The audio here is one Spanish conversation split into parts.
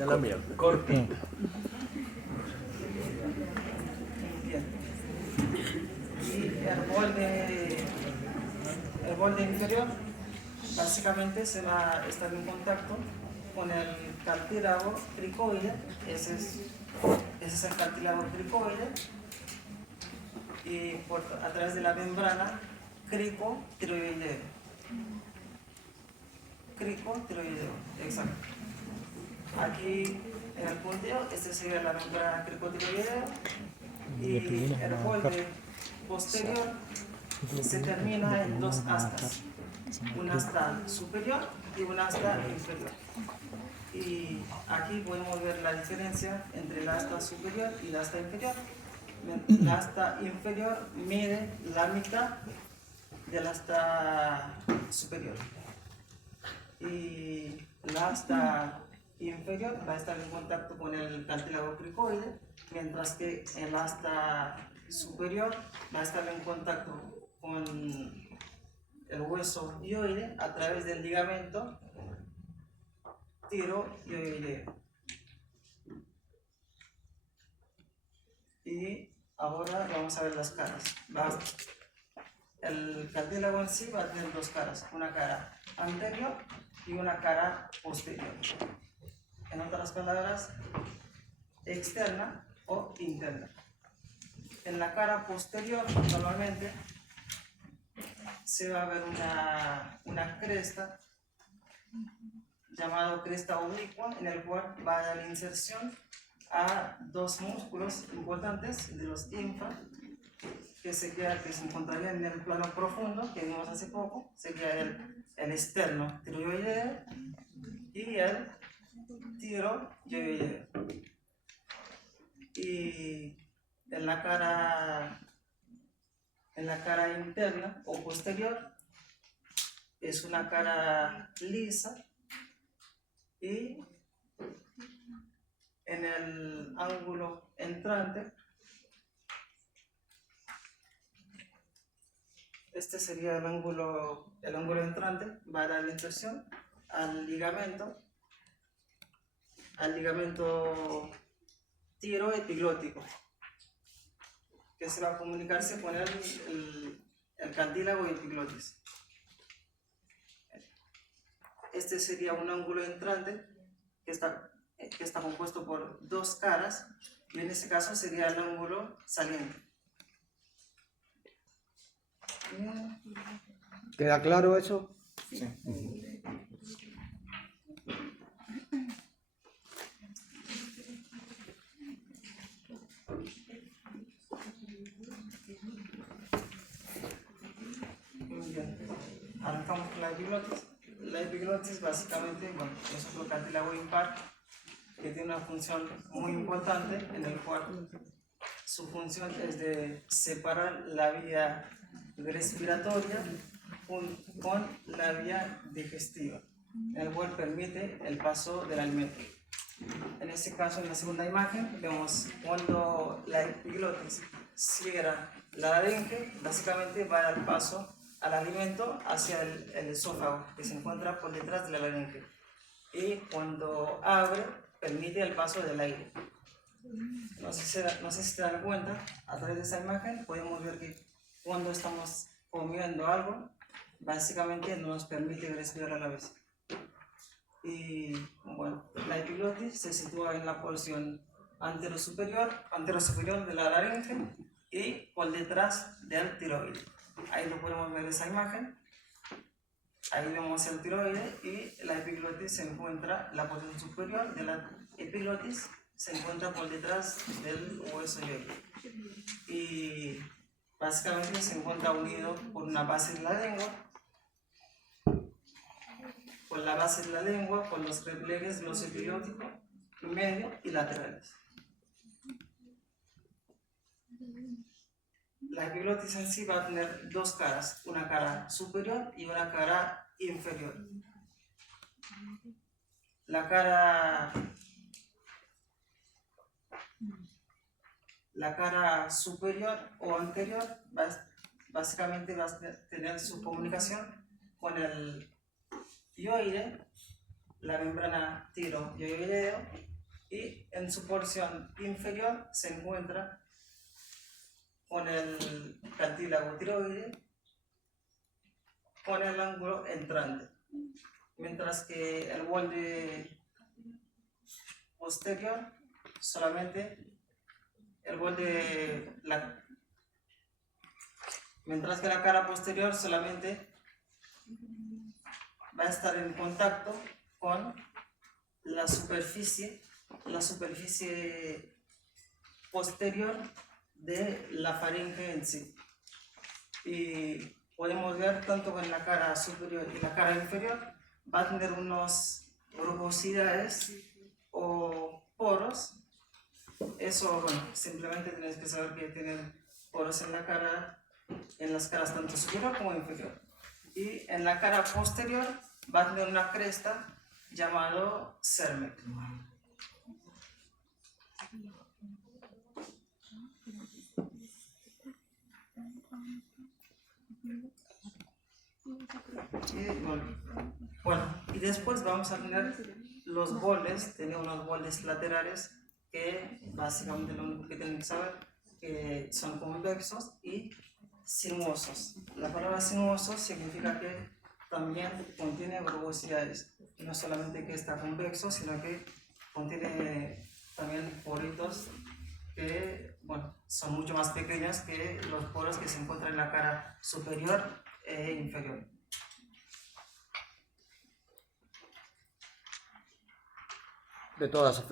Ya la mía. Cortito. Bien. Y el borde inferior básicamente se va a estar en contacto con el cartílago cricoide. Ese es el cartílago cricoide, y a través de la membrana cricotiroideo. Cricotiroideo, exacto. Aquí en el punteo, este sería la membrana cricotiroideo, y el borde posterior se termina en dos astas, una asta superior y una asta inferior. Y aquí podemos ver la diferencia entre la asta superior y la asta inferior. La asta inferior mide la mitad de la asta superior, y la asta inferior va a estar en contacto con el cartílago cricoide, mientras que el asta superior va a estar en contacto con el hueso hioide a través del ligamento tiroideo. Y ahora vamos a ver las caras. El cartílago en sí va a tener dos caras, una cara anterior y una cara posterior. En otras palabras, externa o interna. En la cara posterior normalmente se va a ver una cresta llamada cresta oblicua, en el cual va a dar inserción a dos músculos importantes de los infra, que se encontrarían en el plano profundo que vimos hace poco. Sería el externo tiroideo y el tiroideo. Y en la cara interna o posterior es una cara lisa, y en el ángulo entrante, este sería el ángulo entrante, va a dar la inserción al ligamento tiroepiglótico, que se va a comunicarse con el cartílago y epiglotis. Este sería un ángulo entrante que está compuesto por dos caras, y en este caso sería el ángulo saliente. ¿Queda claro eso? Sí. Muy bien. Arrancamos con la epiglotis. La epiglotis básicamente, bueno, es otro cartílago impar que tiene una función muy importante, en el cual su función es de separar la vía respiratoria con la vía digestiva, el cual permite el paso del alimento. En este caso, en la segunda imagen, vemos cuando la epiglotis cierra la laringe, básicamente va a dar paso al alimento hacia el esófago, que se encuentra por detrás de la laringe, y cuando abre, permite el paso del aire. No sé si se dan cuenta, a través de esa imagen podemos ver que cuando estamos comiendo algo, básicamente no nos permite respirar a la vez. Y bueno, la epiglotis se sitúa en la porción anterosuperior de la laringe y por detrás del tiroides. Ahí lo podemos ver esa imagen. Ahí vemos el tiroides, y la epiglotis se encuentra, la porción superior de la epiglotis se encuentra por detrás del hueso hioide. Y básicamente se encuentra unido por una base de la lengua, por los repliegues glosoepiglóticos medio y laterales. La epiglotis en sí va a tener dos caras, una cara superior y una cara inferior. La cara superior o anterior básicamente va a tener su comunicación con el hioide, la membrana tiroideo, en su porción inferior se encuentra con el cartílago tiroide con el ángulo entrante, mientras que el borde posterior solamente mientras que la cara posterior solamente va a estar en contacto con la superficie posterior de la faringe en sí. Y podemos ver tanto con la cara superior y la cara inferior va a tener unas rugosidades o poros. Eso, bueno, simplemente tienes que saber que tienen poros en la cara, en las caras tanto superior como inferior. Y en la cara posterior va a tener una cresta llamado CERMEC. Y después vamos a tener los bordes, tener unos bordes laterales que básicamente lo único que tienen que saber que son convexos y sinuosos. La palabra sinuoso significa que también contiene rugosidades, y no solamente que está convexo, sino que contiene también poritos que, bueno, son mucho más pequeños que los poros que se encuentran en la cara superior e inferior. De todas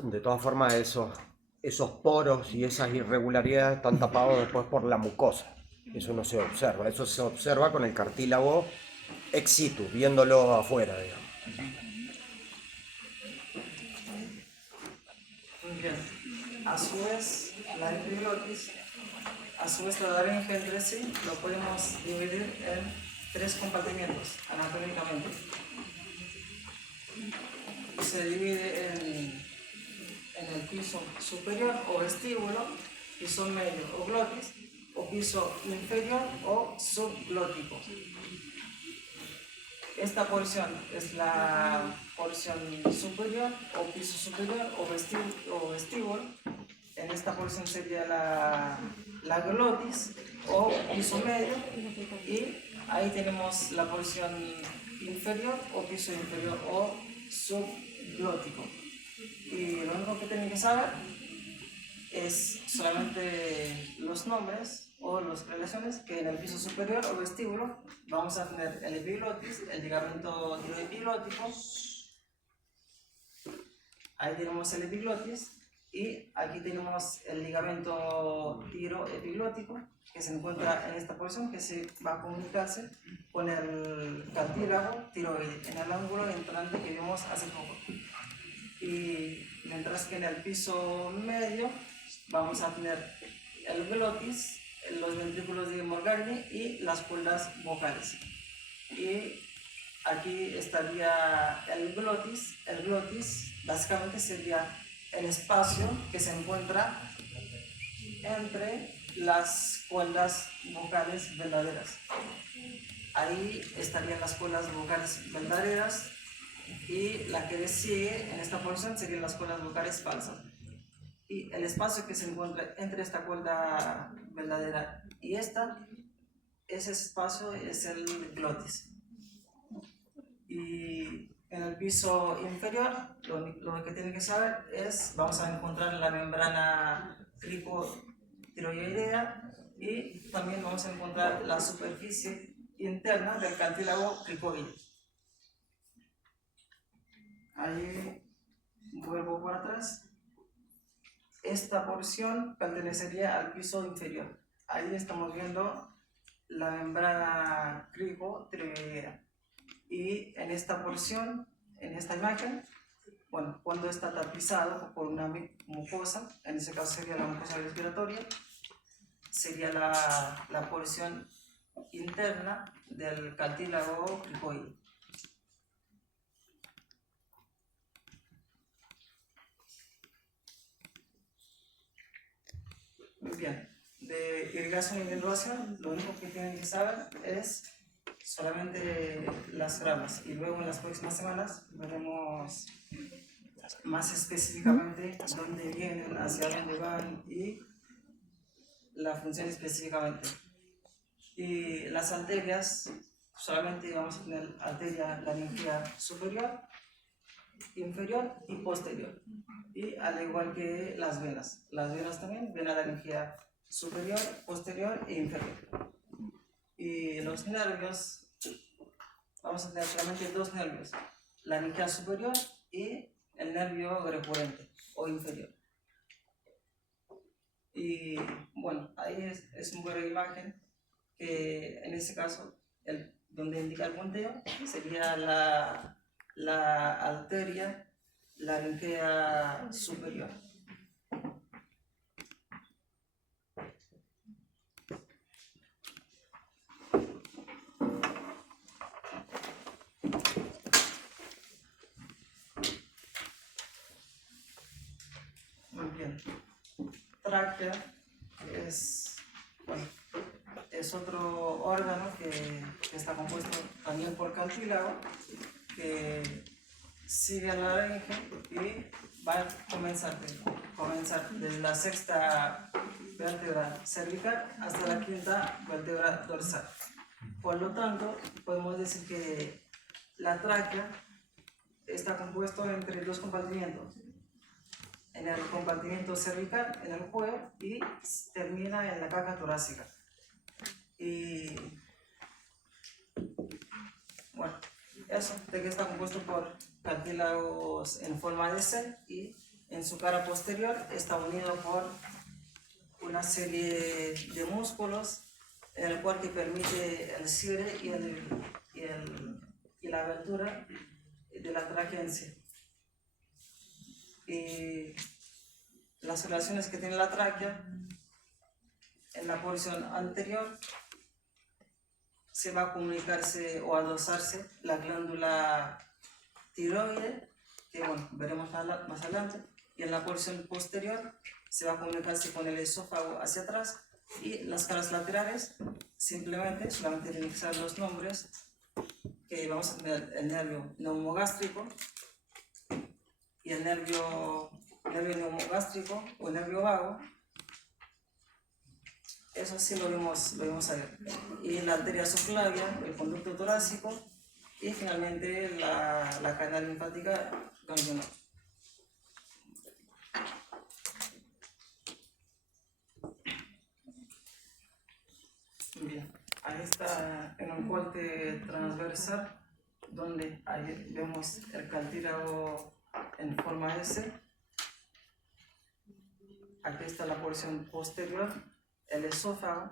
formas, esos poros y esas irregularidades están tapados después por la mucosa. Eso no se observa. Eso se observa con el cartílago ex situ, viéndolo afuera, digamos. Muy bien. A su vez, la epiglotis, a su vez la laringe entre sí, lo podemos dividir en 3 compartimientos anatómicamente. Se divide en el piso superior o vestíbulo, piso medio o glotis, o piso inferior o subglótico. Esta porción es la porción superior o piso superior o vestíbulo. En esta porción sería la glotis o piso medio, y ahí tenemos la porción inferior o piso inferior o subglótico. Y lo único que tienen que saber es solamente los nombres o las relaciones, que en el piso superior o vestíbulo vamos a tener el epiglotis, el ligamento tiroepiglótico. Ahí tenemos el epiglotis, y aquí tenemos el ligamento tiroepiglótico que se encuentra en esta posición, que se va a comunicarse con el cartílago tiroide en el ángulo entrante que vimos hace poco. Y mientras que en el piso medio vamos a tener el glotis, los ventrículos de Morgagni y las cuerdas vocales. Y aquí estaría el glotis. El glotis básicamente sería el espacio que se encuentra entre las cuerdas vocales verdaderas. Ahí estarían las cuerdas vocales verdaderas, y la que le sigue en esta porción serían las cuerdas vocales falsas. Y el espacio que se encuentra entre esta cuerda verdadera y esta, ese espacio es el glotis. Y en el piso inferior, lo que tienen que saber es, vamos a encontrar la membrana cricotiroidea, y también vamos a encontrar la superficie interna del cartílago cricoide. Ahí vuelvo por atrás. Esta porción pertenecería al piso inferior. Ahí estamos viendo la membrana cricotiroidea. Y en esta porción, en esta imagen, bueno, cuando está tapizado por una mucosa, en ese caso sería la mucosa respiratoria, sería la porción interna del cartílago cricoide. Muy bien, de irrigación y derivación, lo único que tienen que saber es solamente las ramas, y luego en las próximas semanas veremos más específicamente dónde vienen, hacia dónde van y la función específicamente. Y las arterias, solamente vamos a tener arteria laringea superior, inferior y posterior. Y al igual que las venas también, vena laringea superior, posterior e inferior. Y los nervios, vamos a tener solamente dos nervios, laringea superior y el nervio recurrente o inferior. Y bueno, ahí es una buena imagen que en este caso, donde indica el punteo, sería la arteria laringea superior. Muy bien. Tráquea es otro órgano que está compuesto también por cartílago, que sigue a la laringe y va a comenzar desde la sexta vértebra cervical hasta la quinta vértebra dorsal. Por lo tanto, podemos decir que la tráquea está compuesto entre dos compartimientos. En el compartimiento cervical, en el cuello, y termina en la caja torácica. Y bueno, eso de que está compuesto por cartílagos en forma de C y en su cara posterior está unido por una serie de músculos en el cual que permite el cierre y la abertura de la tráquea en sí. Y las relaciones que tiene la tráquea, en la porción anterior se va a comunicarse o a dosarse la glándula tiroide, que bueno, veremos más adelante, y en la porción posterior se va a comunicarse con el esófago hacia atrás, y las caras laterales solamente tienen que ser los nombres, que vamos a tener el nervio neumogástrico y el nervio neumogástrico o nervio vago. Eso sí lo vimos ayer. Y la arteria subclavia, el conducto torácico y finalmente la cadena linfática ganglionar. Bien, ahí está en un corte transversal donde ahí vemos el cartílago en forma S. Aquí está la porción posterior, el esófago.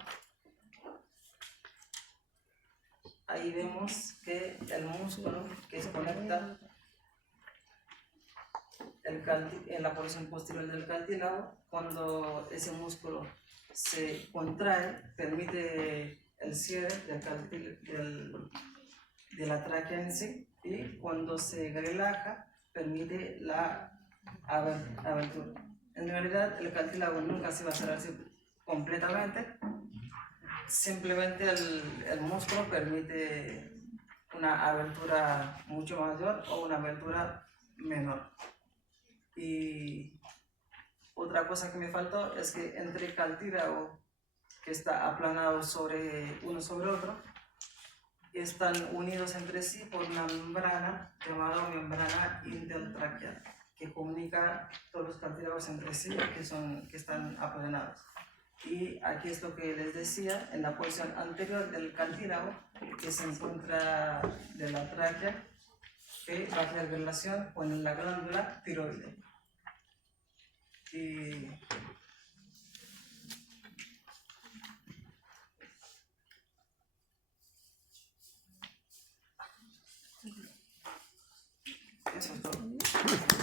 Ahí vemos que el músculo que se conecta en la porción posterior del cartílago, cuando ese músculo se contrae, permite el cierre de la tráquea en sí, y cuando se relaja, permite la abertura. En realidad, el cartílago nunca se va a cerrar completamente, simplemente el músculo permite una abertura mucho mayor o una abertura menor. Y otra cosa que me faltó es que entre el cartílago que está aplanado uno sobre otro, están unidos entre sí por una membrana llamada membrana intertraqueal, que comunica todos los cartílagos entre sí que están aplanados. Y aquí es lo que les decía, en la porción anterior del cartílago, que se encuentra de la tráquea, que va a tener relación con la glándula tiroide. Y eso es todo.